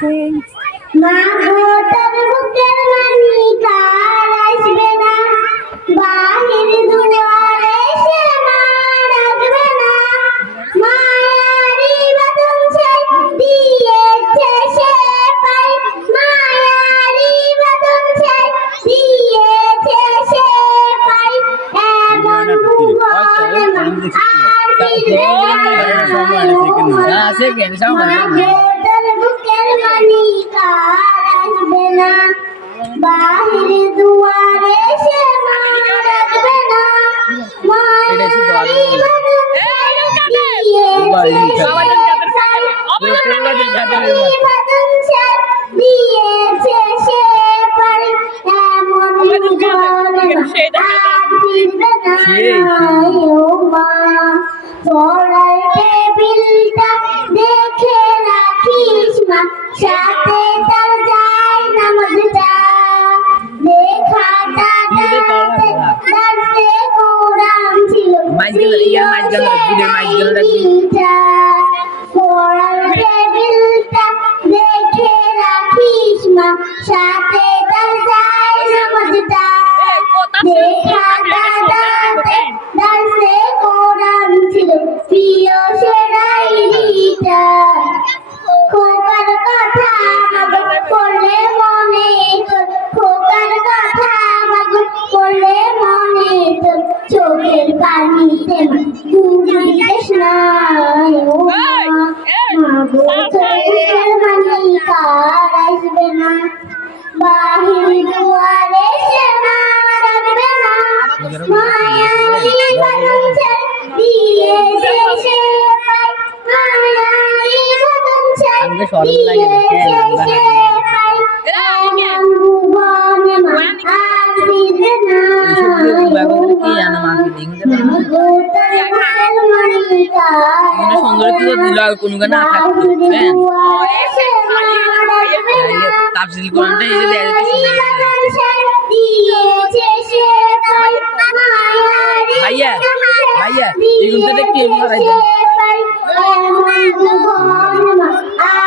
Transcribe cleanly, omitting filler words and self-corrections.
মা গো তোর বুকের মানিক আর আসবে না, বাহির দুয়ারে সে মা ডাকবে না, মায়ারি বাঁধন সে দিয়েছে সে পাই, মায়ারি বাঁধন সে দিয়েছে সে পাই, এমন ভুবনে মা আর ফিরবে না, বুকের মানিক আর আসবে না, বাহির দুয়ারে সে মা ডাকবে না, মায়ারি বাঁধন সে দিয়েছে সে পাই, এমন ভুবনে মা আর ফিরবে না, ও মা পড়ার টেবিলটা দেখে রাখিস মা, সাথে তার যায় নামাজটা, দেখাটা দাঁড়তে কোরআন ছিল পড়ার টেবিলটা দেখে রাখিস মা, সাথে তার যায় নামাজটা, দেখাটা দাঁড়তে কোরআন ছিল প্রিয় সে ডায়েরিটা, খোকার কথা মাগো পড়লে মনে তোর, খোকার কথা মাগো পড়লে মনে তোর, চোখের পানিতে ডুবিস না, ও মাগো তোর বুকের মানিক আর আসবে না, বাহির দুয়ারে সে মা ডাকবে না, মায়ারি বাঁধন সে দিয়েছে সে পাই, মায়ারি বাঁধন সে দিয়েছে সে পাই, এমন ভুবনে মা আর ফিরবে না, মাগো তোর বুকের মানিক আর আসবে না, বাহির দুয়ারে সে মা ডাকবে না, তাফসীল কোরআনটা এই যে ভাইয়া ভাইয়া এগুলো তো দেখতে এমনি করাই দেন আর